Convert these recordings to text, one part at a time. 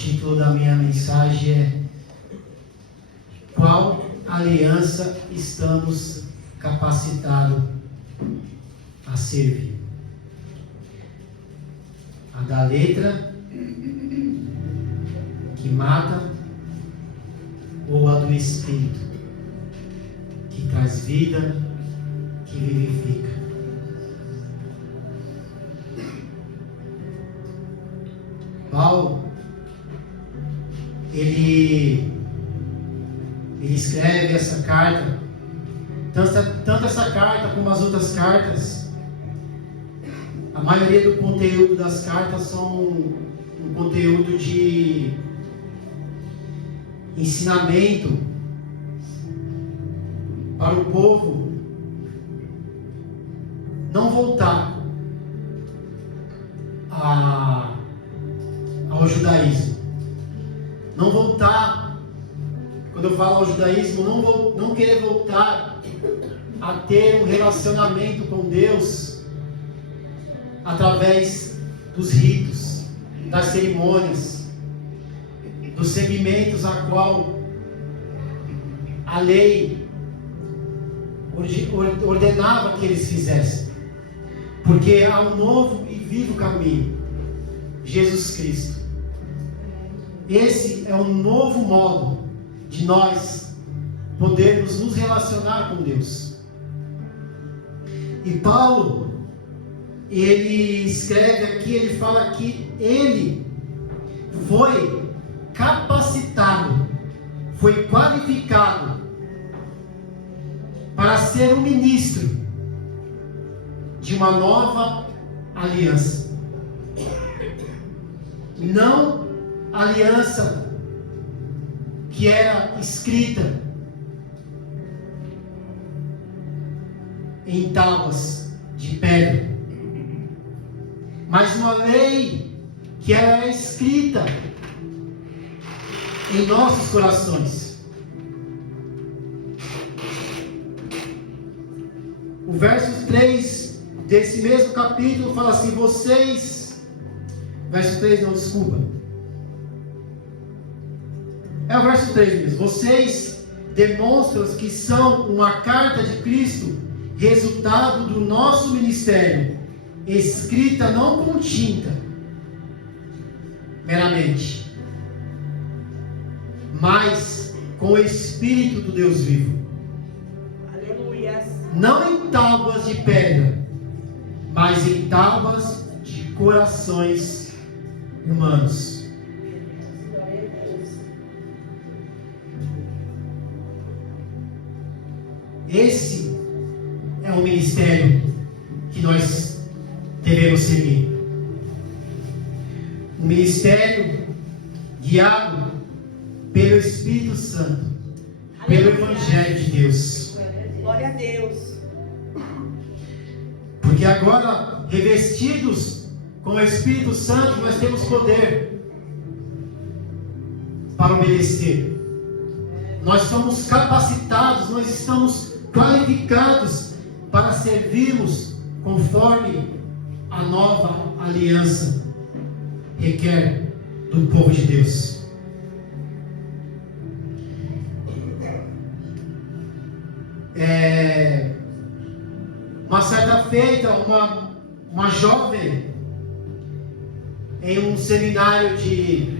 título da minha mensagem é: qual aliança estamos capacitados a servir? A da letra, que mata, ou a do Espírito, que traz vida, que vivifica? Paulo, ele escreve essa carta, tanto essa carta como as outras cartas. A maioria do conteúdo das cartas são um conteúdo de ensinamento para o povo não voltar ao judaísmo. Não voltar, quando eu falo ao judaísmo, não querer voltar a ter um relacionamento com Deus através dos ritos, das cerimônias, dos segmentos a qual a lei ordenava que eles fizessem. Porque há um novo e vivo caminho, Jesus Cristo. Esse é um novo modo de nós podermos nos relacionar com Deus. E Paulo, ele escreve aqui, ele fala que ele foi capacitado, foi qualificado para ser um ministro de uma nova aliança. Não a aliança que era escrita em tábuas de pedra, mas uma lei que era escrita em nossos corações. O verso 3 desse mesmo capítulo fala assim: verso 3 não, desculpa. É o verso 3 mesmo. Vocês demonstram que são uma carta de Cristo, resultado do nosso ministério, escrita não com tinta, meramente, mas com o Espírito do Deus vivo. Aleluia. Não em tábuas de pedra, mas em tábuas de corações humanos. Esse é o ministério que nós devemos seguir. Um ministério guiado pelo Espírito Santo, pelo Evangelho de Deus. Glória a Deus. Porque agora, revestidos com o Espírito Santo, nós temos poder para obedecer. Nós somos capacitados, nós estamos qualificados para servirmos conforme a nova aliança requer do povo de Deus. Uma certa feita, uma jovem em um seminário de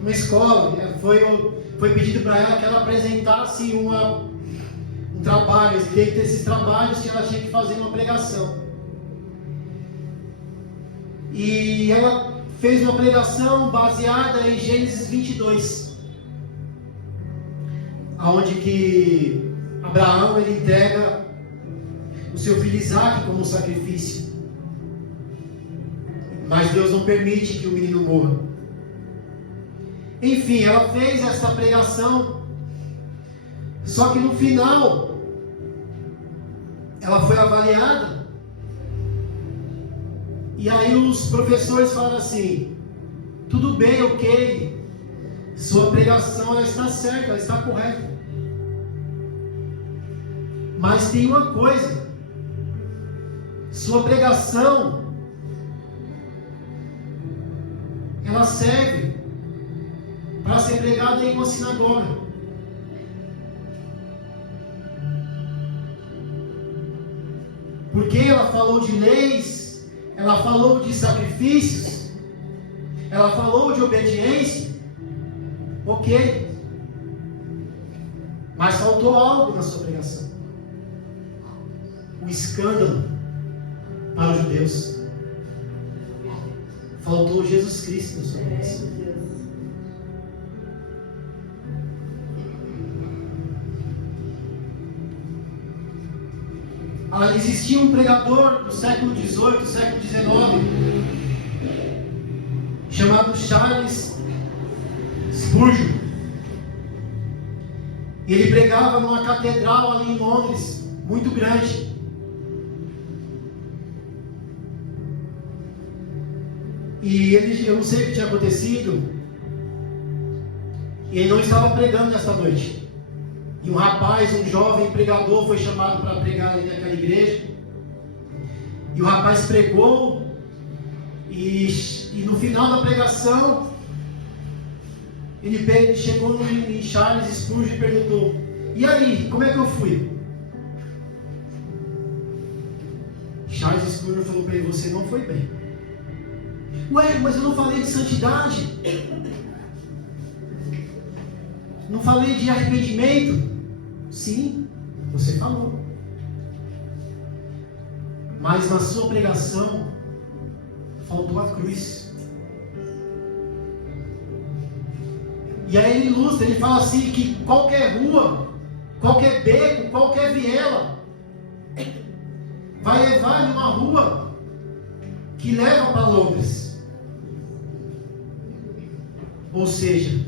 uma escola, foi pedido para ela que ela apresentasse um trabalho. Dentro desses trabalhos ela tinha que fazer uma pregação. E ela fez uma pregação baseada em Gênesis 22, aonde que Abraão ele entrega o seu filho Isaque como sacrifício, mas Deus não permite que o menino morra. Enfim, ela fez essa pregação, só que no final ela foi avaliada, e aí os professores falaram assim: tudo bem, ok, sua pregação ela está certa, ela está correta, mas tem uma coisa, sua pregação ela serve para ser pregada em uma sinagoga. Porque ela falou de leis, ela falou de sacrifícios, ela falou de obediência. Ok. Mas faltou algo na sua pregação. O escândalo para os judeus. Faltou Jesus Cristo na sua pregação. Existia um pregador do século XVIII, século XIX, chamado Charles Spurgeon. Ele pregava numa catedral ali em Londres, muito grande. E eu não sei o que tinha acontecido, e ele não estava pregando nesta noite. E um rapaz, um jovem pregador foi chamado para pregar ali naquela igreja. E o rapaz pregou, e no final da pregação, ele chegou em Charles Spurgeon e perguntou: e aí, como é que eu fui? Charles Spurgeon falou para ele: você não foi bem. Ué, mas eu não falei de santidade, não falei de arrependimento. Sim, você falou, mas na sua pregação faltou a cruz. E aí ele ilustra, ele fala assim, que qualquer rua, qualquer beco, qualquer viela vai levar numa rua que leva para Londres. Ou seja,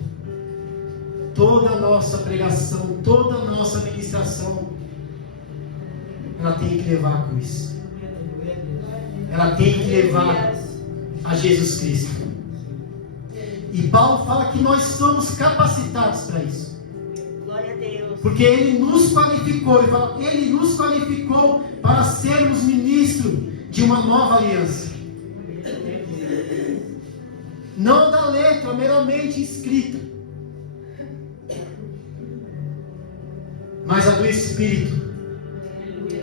toda a nossa pregação, toda a nossa ministração, ela tem que levar a cruz. Ela tem que levar a Jesus Cristo. E Paulo fala que nós somos capacitados para isso. Glória a Deus. Porque Ele nos qualificou. Ele fala, Ele nos qualificou para sermos ministros de uma nova aliança. Não da letra, meramente escrita, mas a do Espírito.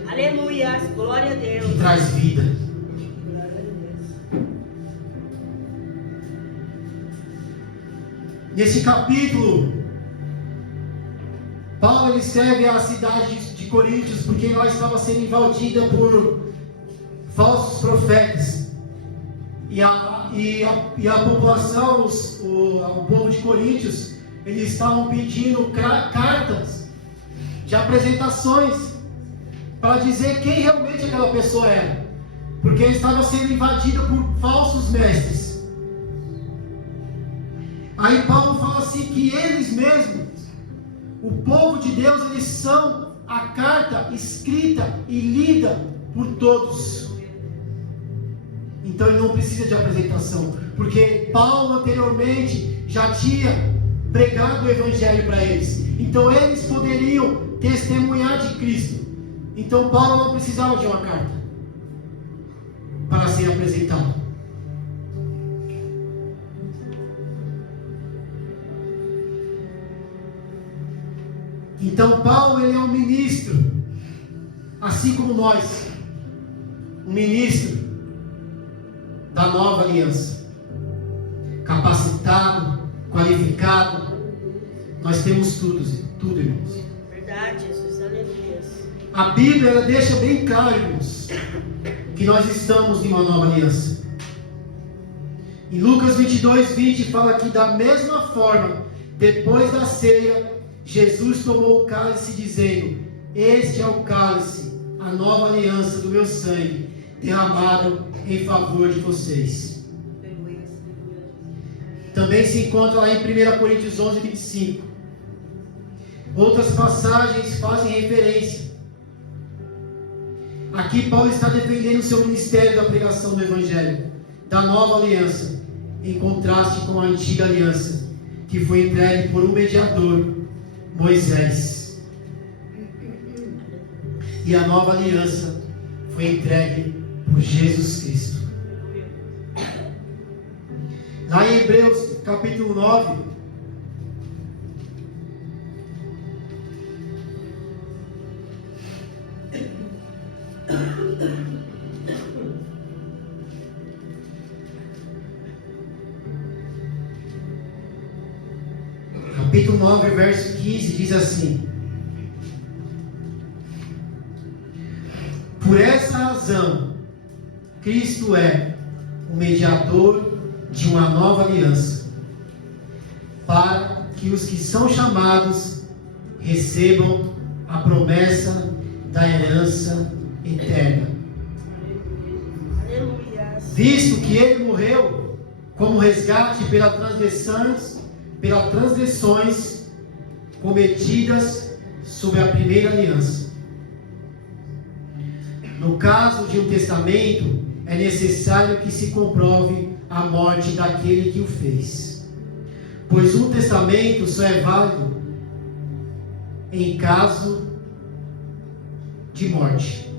Aleluia, glória a Deus. Que traz vida. Nesse capítulo, Paulo ele escreve a cidade de Coríntios, porque ela estava sendo invadida por falsos profetas. E a população, o povo de Coríntios, eles estavam pedindo cartas de apresentações para dizer quem realmente aquela pessoa era, porque eles estavam sendo invadidos por falsos mestres. Aí Paulo fala assim que eles mesmos, o povo de Deus, eles são a carta escrita e lida por todos. Então ele não precisa de apresentação, porque Paulo anteriormente já tinha pregado o Evangelho para eles. Então eles poderiam testemunhar de Cristo. Então Paulo não precisava de uma carta para ser apresentado. Então Paulo ele é um ministro, assim como nós, um ministro da nova aliança, capacitado, qualificado. Nós temos tudo, irmãos. Verdade, Jesus, aleluia. A Bíblia ela deixa bem claro, irmãos, que nós estamos em uma nova aliança. Em Lucas 22:20 fala que da mesma forma, depois da ceia, Jesus tomou o cálice dizendo: este é o cálice, a nova aliança do meu sangue, derramado em favor de vocês. Também se encontra lá em 1 Coríntios 11:25. Outras passagens fazem referência. Aqui Paulo está defendendo o seu ministério da pregação do Evangelho, da nova aliança, em contraste com a antiga aliança, que foi entregue por um mediador, Moisés. E a nova aliança foi entregue por Jesus Cristo. Lá em Hebreus capítulo 9. Capítulo 9, verso 15 diz assim: por essa razão, Cristo é o mediador de uma nova aliança, para que os que são chamados recebam a promessa da herança eterna. Aleluia. Visto que ele morreu como resgate pelas transgressões cometidas sob a primeira aliança. No caso de um testamento, é necessário que se comprove a morte daquele que o fez, pois um testamento só é válido em caso de morte,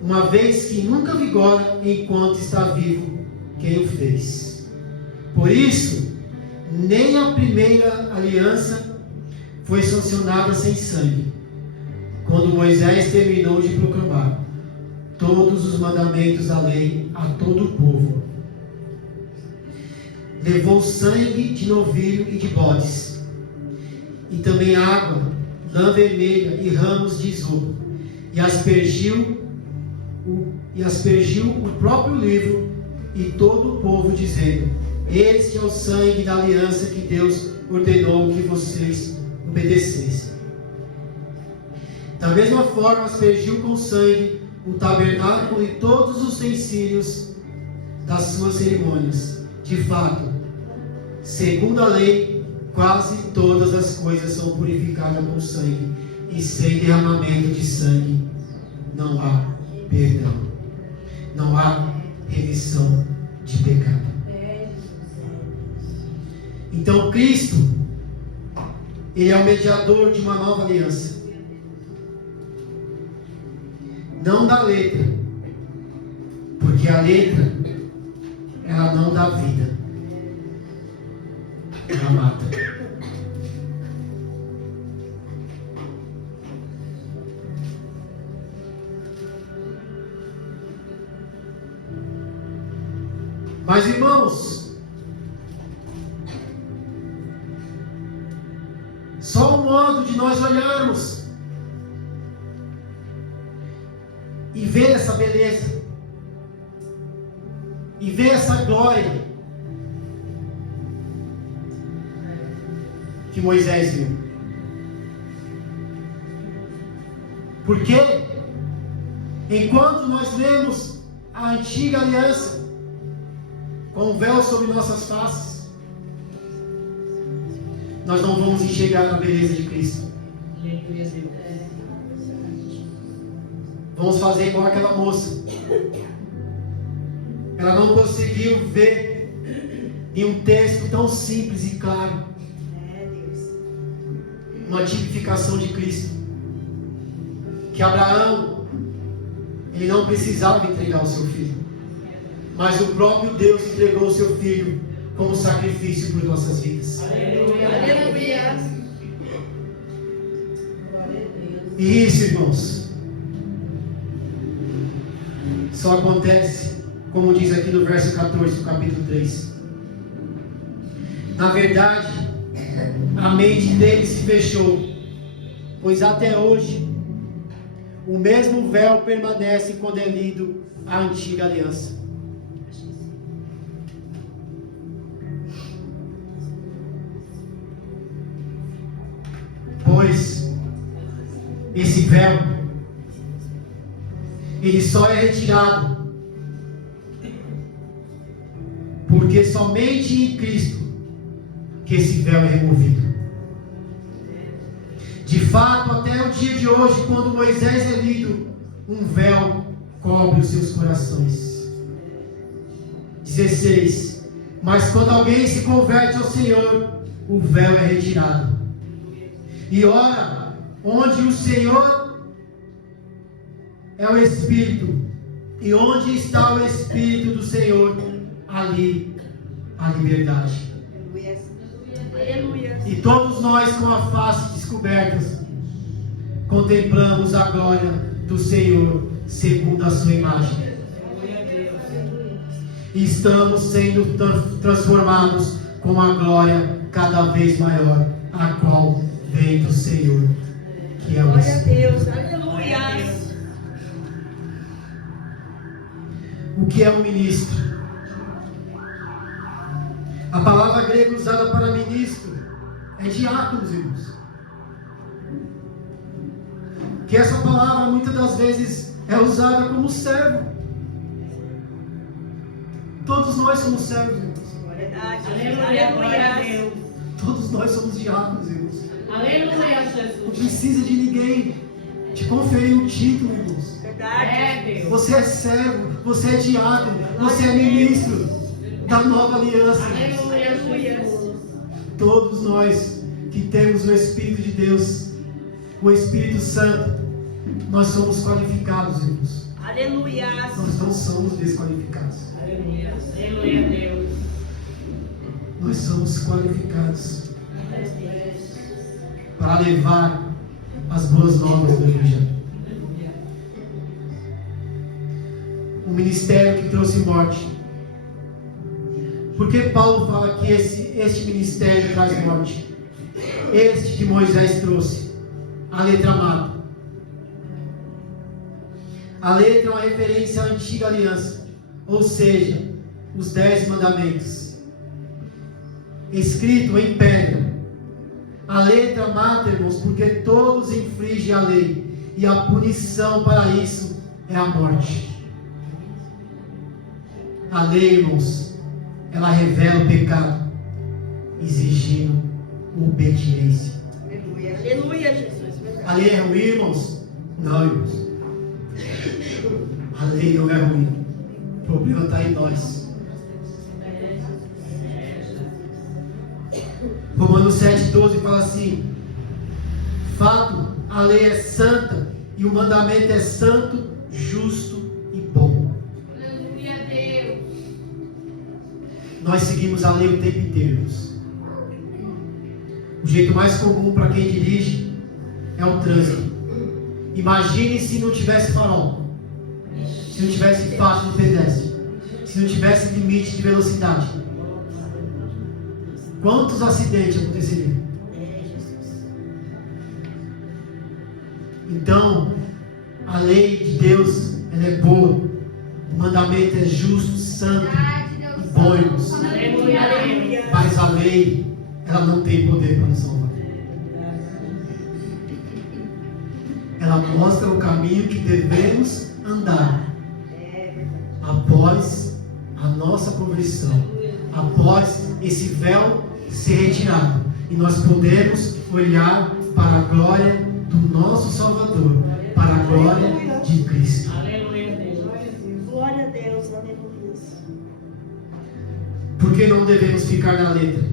uma vez que nunca vigora enquanto está vivo quem o fez. Por isso, nem a primeira aliança foi sancionada sem sangue, quando Moisés terminou de proclamar todos os mandamentos da lei a todo o povo. Levou sangue de novilho e de bodes, e também água, lã vermelha e ramos de isopo, e aspergiu o próprio livro e todo o povo, dizendo: este é o sangue da aliança que Deus ordenou que vocês obedecessem. Da mesma forma, aspergiu com sangue o tabernáculo e todos os utensílios das suas cerimônias. De fato, segundo a lei, quase todas as coisas são purificadas com sangue, e sem derramamento de sangue não há perdão, não há remissão de pecado. Então Cristo, Ele é o mediador de uma nova aliança, não da letra, porque a letra, ela não dá vida, ela mata. Mas, irmãos, só o modo de nós olharmos e ver essa beleza, e ver essa glória que Moisés viu. Porque enquanto nós lemos a antiga aliança com o véu sobre nossas faces, nós não vamos enxergar a beleza de Cristo. Vamos fazer igual aquela moça. Ela não conseguiu ver em um texto tão simples e claro uma tipificação de Cristo, que Abraão, ele não precisava entregar o seu filho, mas o próprio Deus entregou o seu filho como sacrifício por nossas vidas. Aleluia. E isso, irmãos, só acontece, como diz aqui no verso 14 do capítulo 3. Na verdade, a mente dele se fechou, pois até hoje o mesmo véu permanece quando é lido a antiga aliança. Pois esse véu, ele só é retirado porque somente em Cristo que esse véu é removido. De fato, até o dia de hoje, quando Moisés é lido, um véu cobre os seus corações. 16. Mas quando alguém se converte ao Senhor, o véu é retirado. E ora, onde o Senhor é o Espírito, e onde está o Espírito do Senhor, ali a liberdade. Aleluia. E todos nós, com a face descobertas, contemplamos a glória do Senhor segundo a sua imagem. E estamos sendo transformados com a glória cada vez maior, a qual vem do Senhor, que é o Glória a Espírito. Deus. Aleluia. O que é um ministro? A palavra grega usada para ministro é diáconos, irmãos. Que essa palavra muitas das vezes é usada como servo. Todos nós somos servos, irmãos. Aleluia. Todos nós somos diáconos, irmãos. Aleluia, Não Jesus. precisa de ninguém te conferir um título, irmãos. É, Deus. Você é servo, você é diácono, você é ministro da nova aliança. Aleluia, Jesus. Todos nós que temos o Espírito de Deus, o Espírito Santo, nós somos qualificados, irmãos. Aleluia. Nós não somos desqualificados. Aleluia. Aleluia, Deus. Nós somos qualificados para levar as boas novas do Evangelho. Um ministério que trouxe morte. Por que Paulo fala que este ministério traz morte? Este que Moisés trouxe, a letra mata. A letra é uma referência à antiga aliança, ou seja, os 10 mandamentos, escrito em pedra. A letra mata, irmãos, porque todos infringem a lei, e a punição para isso é a morte. A lei, irmãos, ela revela o pecado, exigindo obediência. Aleluia, Jesus. A lei é ruim, irmãos? Não, irmãos. A lei não é ruim. O problema está em nós. Romanos 7,12 fala assim: fato, a lei é santa e o mandamento é santo, justo e bom. Aleluia, Deus. Nós seguimos a lei o tempo inteiro. O jeito mais comum para quem dirige é o trânsito. Imagine se não tivesse farol, se não tivesse faixa de pedestre, se não tivesse limite de velocidade. Quantos acidentes aconteceriam? Então, a lei de Deus, ela é boa. O mandamento é justo, santo e bom, irmãos. Aleluia, Deus. Mas a lei, ela não tem poder para nos salvar. Ela mostra o caminho que devemos andar após a nossa conversão, após esse véu ser retirado, e nós podemos olhar para a glória do nosso Salvador, para a glória de Cristo. Aleluia, Deus. Glória a Deus. Aleluia. Por que não devemos ficar na letra?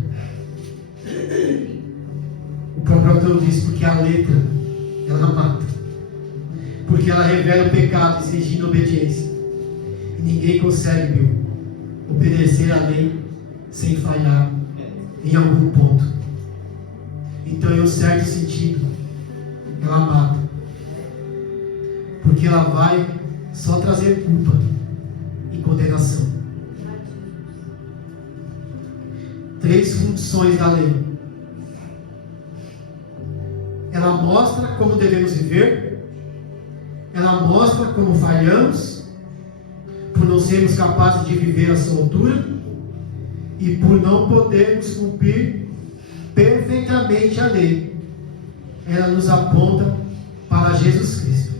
O próprio autor diz: porque a letra, ela mata, porque ela revela o pecado, exigindo obediência, e ninguém consegue, obedecer a lei sem falhar em algum ponto. Então, em um certo sentido, ela mata, porque ela vai só trazer culpa e condenação. 3 funções da lei: ela mostra como devemos viver, ela mostra como falhamos por não sermos capazes de viver à sua altura e por não podermos cumprir perfeitamente a lei. Ela nos aponta para Jesus Cristo.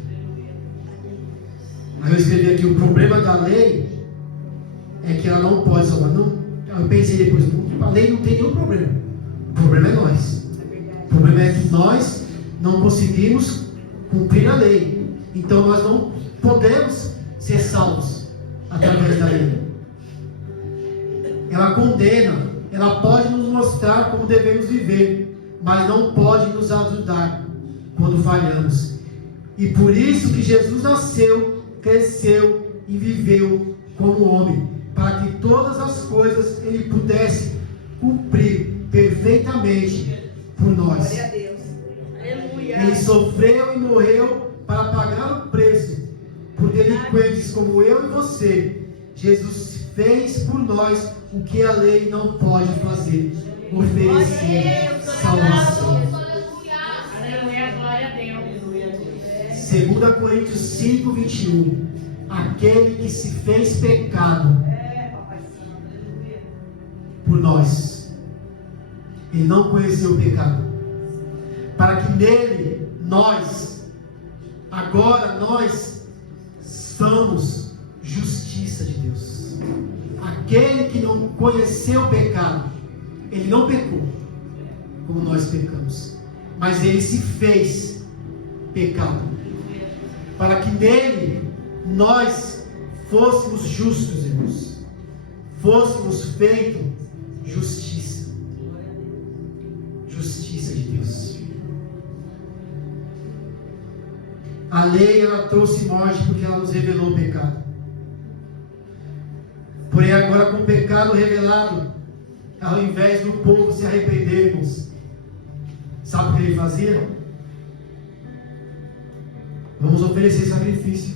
Aí eu escrevi aqui: o problema da lei é que ela não pode salvar. Não, eu pensei depois, a lei não tem nenhum problema. O problema é nós. O problema é que nós não conseguimos cumprir a lei. Então nós não podemos ser salvos através da lei. Ela condena, ela pode nos mostrar como devemos viver, mas não pode nos ajudar quando falhamos. E por isso que Jesus nasceu, cresceu e viveu como homem, para que todas as coisas Ele pudesse cumprir perfeitamente por nós. Glória a Deus. Aleluia. Ele sofreu e morreu para pagar o preço por delinquentes como eu e você. Jesus fez por nós o que a lei não pode fazer: oferecer salvação. Aleluia, glória a Deus. 2 Coríntios 5, 21. Aquele que se fez pecado por nós, ele não conheceu o pecado, para que nele agora nós somos justiça de Deus. Aquele que não conheceu o pecado, ele não pecou como nós pecamos, mas ele se fez pecado, para que nele nós fôssemos justos, irmãos, fôssemos feitos justiça de Deus. A lei, ela trouxe morte porque ela nos revelou o pecado. Porém agora, com o pecado revelado, ao invés do povo se arrependermos, sabe o que ele fazia? Vamos oferecer sacrifício.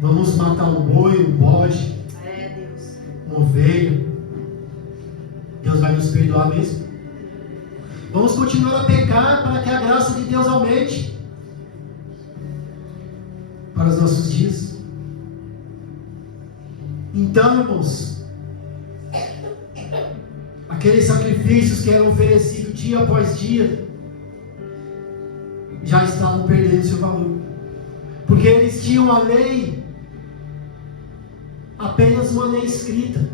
Vamos matar um boi, um bode, uma ovelha. Deus vai nos perdoar mesmo. Vamos continuar a pecar para que a graça de Deus aumente para os nossos dias. Então, irmãos, aqueles sacrifícios que eram oferecidos dia após dia já estavam perdendo seu valor, porque eles tinham a lei, apenas uma lei escrita.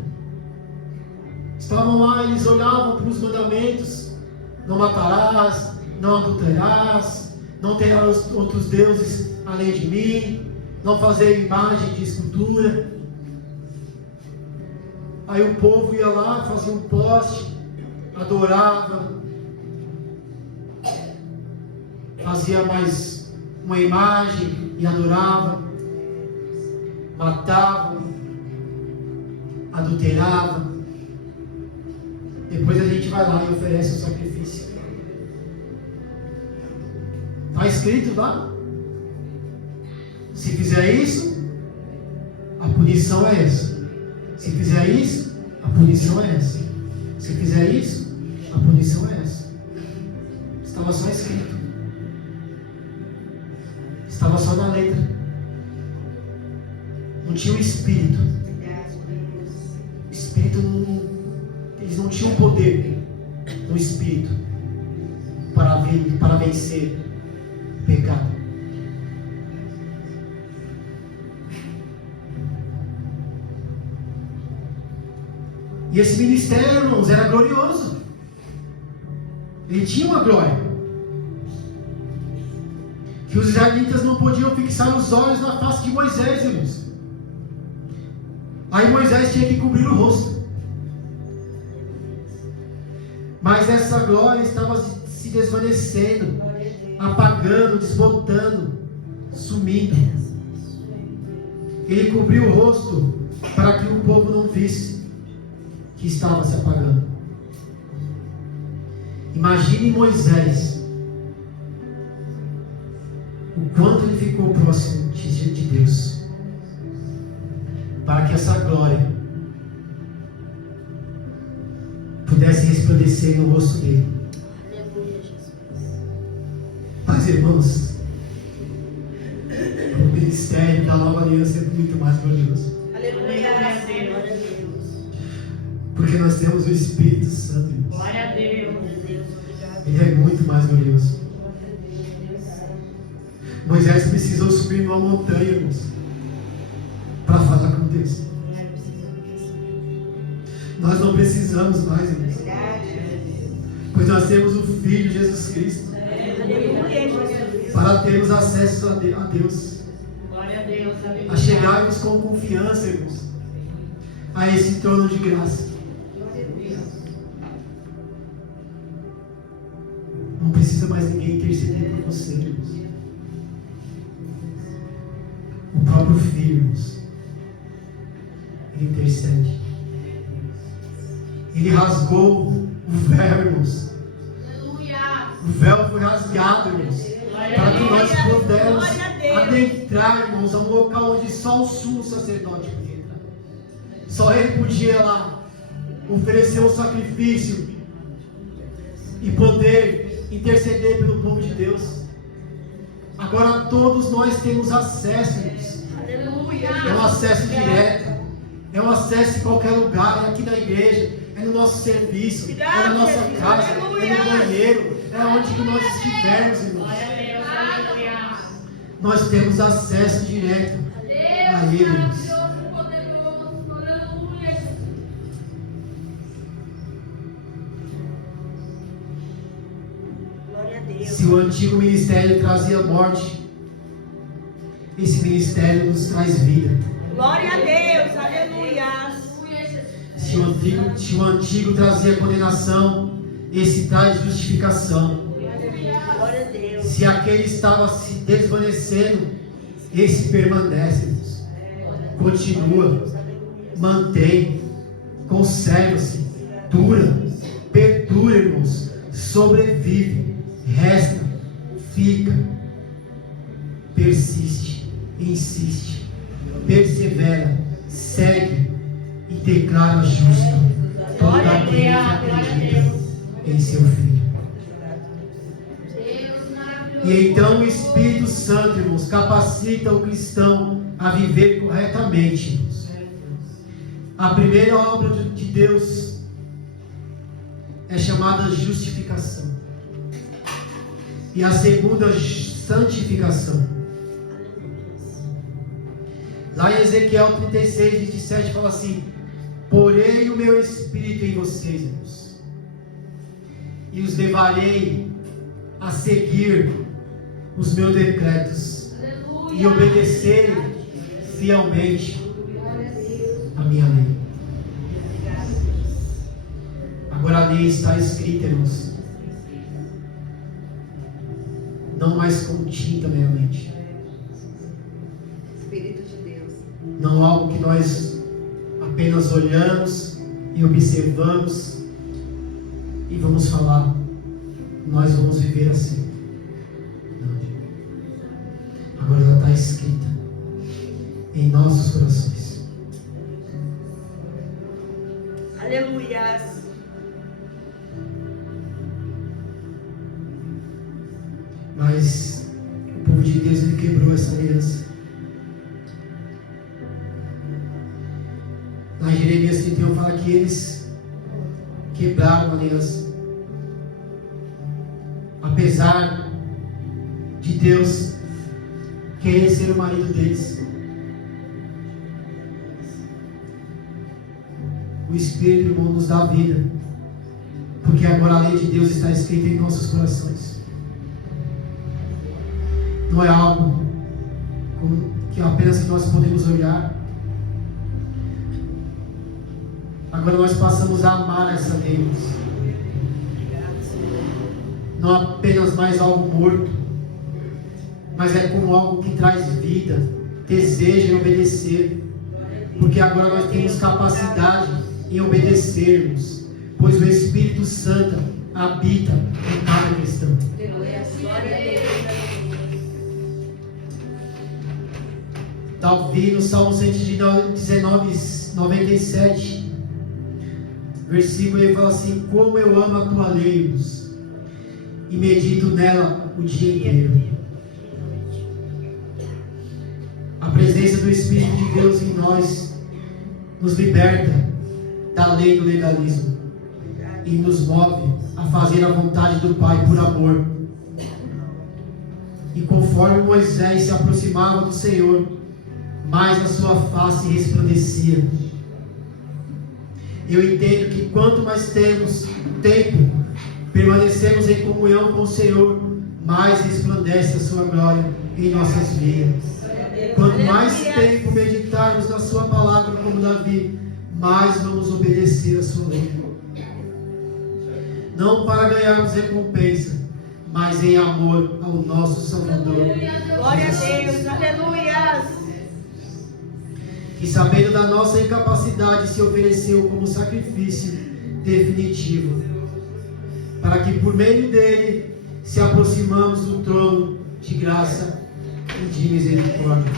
Estavam lá, eles olhavam para os mandamentos: não matarás, não adulterarás, não terás outros deuses além de mim, não fazer imagem de escultura. Aí o povo ia lá, fazia um poste, adorava, fazia mais uma imagem e adorava, matava, adulterava. Depois a gente vai lá e oferece o sacrifício. Está escrito lá: se fizer isso, a punição é essa. Se fizer isso, a punição é essa. Se fizer isso, a punição é essa. Estava só escrito. Estava só na letra. Não tinha o espírito. O espírito não. Eles não tinham poder no espírito para vencer o pecado. E esse ministério, irmãos, era glorioso. Ele tinha uma glória que os israelitas não podiam fixar os olhos na face de Moisés, irmãos. Aí Moisés tinha que cobrir o rosto. Mas essa glória estava se desvanecendo, apagando, desbotando, sumindo. Ele cobriu o rosto para que o povo não visse que estava se apagando. Imagine Moisés, o quanto ele ficou próximo de Deus, para que essa glória pudesse resplandecer no rosto dele. Mas, irmãos, o ministério da nova aliança é muito mais glorioso. Aleluia. Porque nós temos o Espírito Santo, irmãos. Glória a Deus. Ele é muito mais glorioso. Moisés precisou subir numa montanha, irmãos, para falar com Deus. Nós não precisamos mais, irmãos, pois nós temos o Filho Jesus Cristo, para termos acesso a Deus, Glória a Deus. a chegarmos com confiança, irmãos, a esse trono de graça. Não precisa mais ninguém interceder por você, irmãos. O próprio Filho, irmãos, Ele rasgou o véu, irmãos. O véu foi rasgado, irmãos, para que nós pudéssemos adentrar, irmãos, a um local onde só o sumo sacerdote podia entrar. Só ele podia lá oferecer um sacrifício e poder interceder pelo povo de Deus. Agora todos nós temos acesso, irmãos. É um acesso direto, é um acesso em qualquer lugar, é aqui na igreja, é no nosso serviço, é na nossa casa, é no banheiro, é onde que nós estivermos, irmãos. Nós temos acesso direto a Ele, irmãos. Se o antigo ministério trazia morte, esse ministério nos traz vida. Glória a Deus, aleluia. Se o antigo trazia condenação, esse traz justificação. Glória a Deus. Se aquele estava se desvanecendo, esse permanece, irmãos. Continua, mantém, conserva-se, dura, perdura, irmãos, sobrevive, resta, fica, persiste, insiste, persevera, segue e declara justo todo aquele que acredita em seu Filho. E então o Espírito Santo, irmãos, capacita o cristão a viver corretamente, irmãos. A primeira obra de Deus é chamada justificação. E a segunda, santificação. Lá em Ezequiel 36, 27 fala assim: porei o meu Espírito em vocês, irmãos, e os levarei a seguir os meus decretos e obedecerem fielmente a minha lei. Agora a lei está escrita, irmãos, não mais com tinta meramente. Espírito de Deus. Não algo que nós apenas olhamos e observamos e vamos falar, nós vamos viver assim. Não. Agora ela está escrita em nossos corações. Aleluia. Mas o povo de Deus, ele quebrou essa aliança. Lá em Jeremias 31 fala que eles quebraram a aliança. Apesar de Deus querer ser o marido deles, o Espírito, irmão, nos dá vida, porque agora a lei de Deus está escrita em nossos corações. Não é algo que apenas nós podemos olhar. Agora nós passamos a amar essa lei. Não apenas mais algo morto, mas é como algo que traz vida, desejo em obedecer. Porque agora nós temos capacidade em obedecermos, pois o Espírito Santo habita em cada cristão. Davi, no Salmo 119, 97, versículo, ele fala assim: como eu amo a tua lei, Deus, e medito nela o dia inteiro. A presença do Espírito de Deus em nós nos liberta da lei do legalismo e nos move a fazer a vontade do Pai por amor. E conforme Moisés se aproximava do Senhor, mais a sua face resplandecia. Eu entendo que quanto mais temos tempo, permanecemos em comunhão com o Senhor, mais resplandece a sua glória em nossas vidas. Quanto mais tempo meditarmos na sua palavra como Davi, mais vamos obedecer a sua lei. Não para ganharmos recompensa, mas em amor ao nosso Salvador. Glória a Deus, aleluia. E sabendo da nossa incapacidade, se ofereceu como sacrifício definitivo, para que por meio dele se aproximamos do trono de graça e de misericórdia.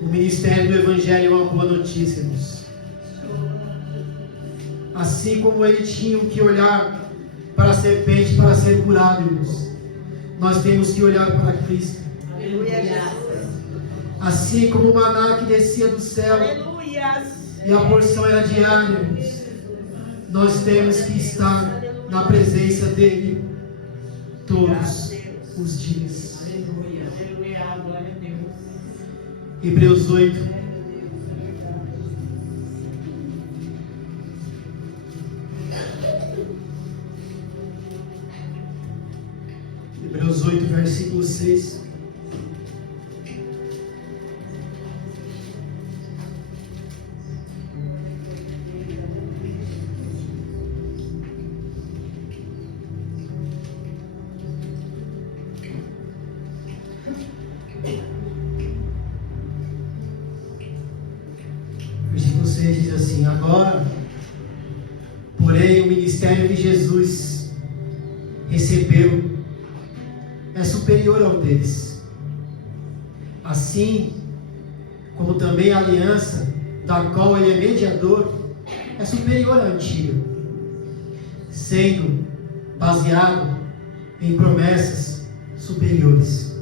O ministério do Evangelho é uma boa notícia, irmãos. Assim como ele tinha que olhar para a serpente para ser curado, irmãos, nós temos que olhar para Cristo. Aleluia, Jesus. Assim como o maná que descia do céu Aleluia. e a porção era diária, irmãos, nós temos que estar na presença dele todos os dias. Aleluia. Aleluia. Glória a Deus. Hebreus 8. Hebreus 8, versículo 6. Versículo 6 diz assim: agora, porém, o ministério de Jesus recebeu é superior ao deles. Assim como também a aliança, da qual ele é mediador, é superior à antiga, sendo baseado em promessas superiores.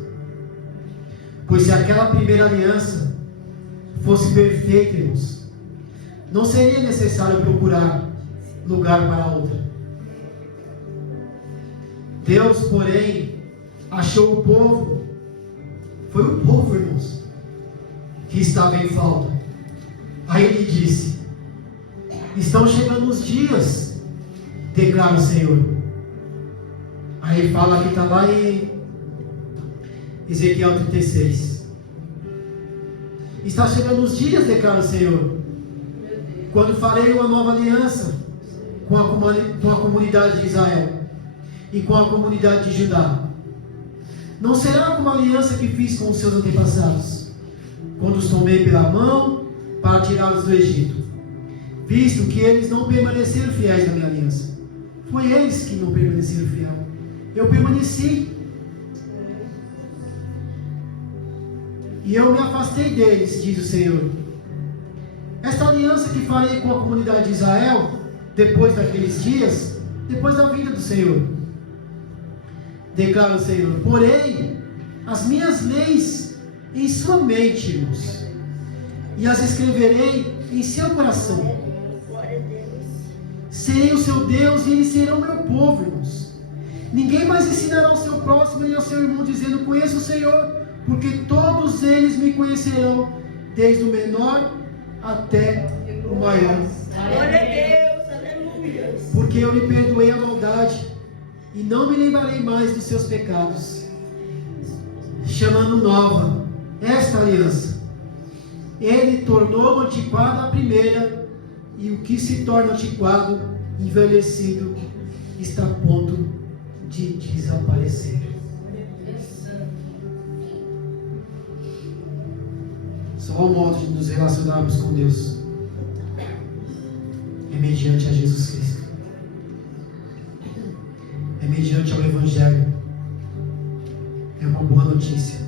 Pois se aquela primeira aliança fosse perfeita, irmãos, não seria necessário procurar lugar para outra. Deus, porém, achou o povo, foi o povo, irmãos, que estava em falta. Aí ele disse: estão chegando os dias, declara o Senhor. Aí ele fala que está lá em Ezequiel 36. Está chegando os dias, declara o Senhor, quando farei uma nova aliança com a comunidade de Israel e com a comunidade de Judá. Não será como a aliança que fiz com os seus antepassados, quando os tomei pela mão para tirá-los do Egito, visto que eles não permaneceram fiéis na minha aliança. Foi eles que não permaneceram fiéis. Eu permaneci. E eu me afastei deles, diz o Senhor. Esta aliança que farei com a comunidade de Israel, depois daqueles dias, depois da vinda do Senhor, declara o Senhor: porém, as minhas leis em sua mente, irmãos, e as escreverei em seu coração. Glória a Deus. Serei o seu Deus e eles serão meu povo, irmãos. Ninguém mais ensinará ao seu próximo nem ao seu irmão, dizendo: conheço o Senhor, porque todos eles me conhecerão, desde o menor até o maior. Glória a Deus. Aleluia. Porque eu lhe perdoei a maldade e não me lembrarei mais dos seus pecados, chamando nova esta aliança. Ele tornou antiquada a primeira, e o que se torna antiquado, envelhecido, está a ponto de desaparecer. Só o modo de nos relacionarmos com Deus é mediante a Jesus Cristo, é mediante ao Evangelho. É uma boa notícia.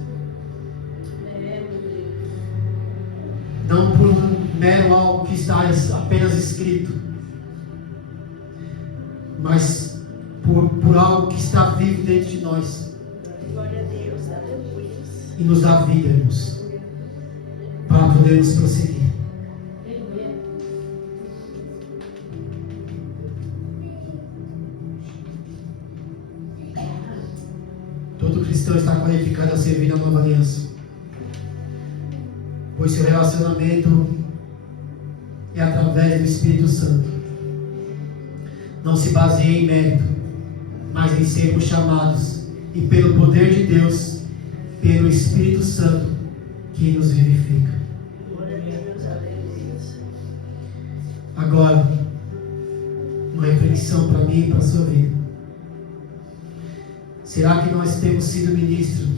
Não por um mero algo que está apenas escrito, mas por algo que está vivo dentro de nós Glória a Deus. Aleluia. e nos dá vida, irmãos, para podermos prosseguir. Todo cristão está qualificado a servir na nova aliança, pois seu relacionamento é através do Espírito Santo. Não se baseia em mérito, mas em sermos chamados, e pelo poder de Deus, pelo Espírito Santo que nos vivifica. Glória a Deus. Aleluia. Agora, uma reflexão para mim e para a sua vida. Será que nós temos sido ministros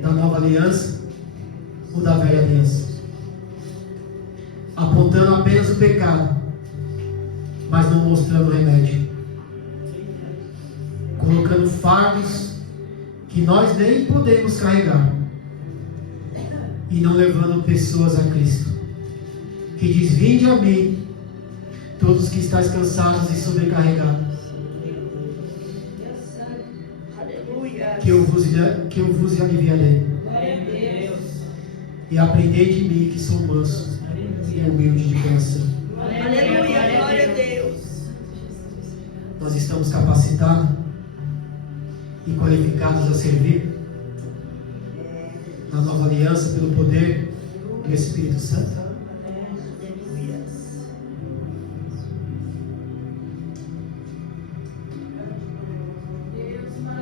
da nova aliança ou da velha aliança? apontando apenas o pecado, mas não mostrando o remédio. Colocando fardos que nós nem podemos carregar e não levando pessoas a Cristo, que diz: vinde a mim, todos que estáis cansados e sobrecarregados, Aleluia. que eu vos aliviarei. Glória a Deus. E aprendei de mim, que sou manso e humilde de coração. Aleluia. Glória a Deus. Nós estamos capacitados e qualificados a servir na nova aliança pelo poder do Espírito Santo. Aleluia.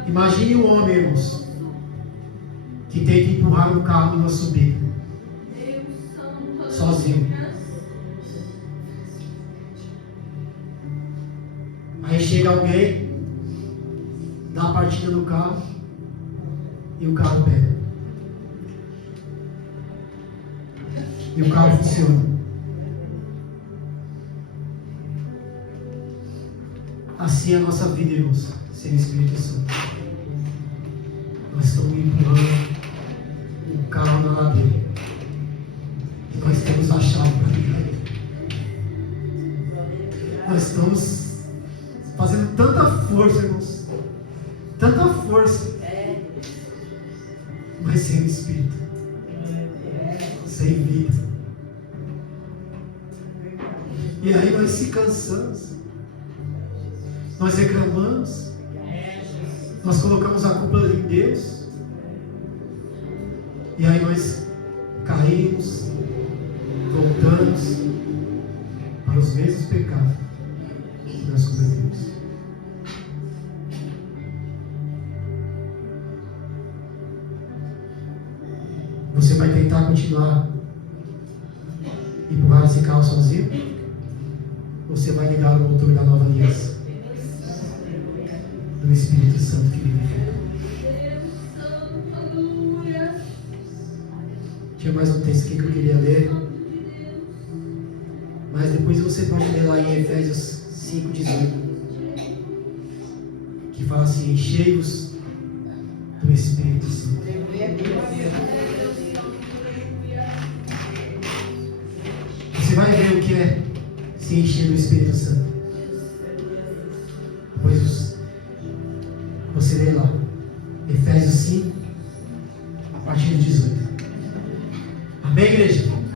Imagine um homem, irmãos, que tem que empurrar um carro numa subida, sozinho. Aí chega alguém, dá a partida no carro e o carro pega. E o carro funciona. Assim é a nossa vida, irmãos, sem o Espírito Santo. Nós estamos empurrando o carro na ladeira. E nós temos a chave para ligar ele. Nós estamos fazendo tanta força, irmãos. Tanta força. Mas sem o Espírito. Sem vida. E aí nós se cansamos. Nós reclamamos. Nós colocamos a culpa em Deus. E aí nós caímos, voltamos para os mesmos pecados que nós cometemos. Você vai tentar continuar empurrar esse carro sozinho? Ou você vai ligar o motor da nova aliança? Do Espírito Santo que vive. Tinha mais um texto aqui que eu queria ler, mas depois você pode ler lá em Efésios 5,18, que fala assim: enchei-vos do Espírito Santo. Você vai ver o que é se encher do Espírito Santo. Depois você lê lá.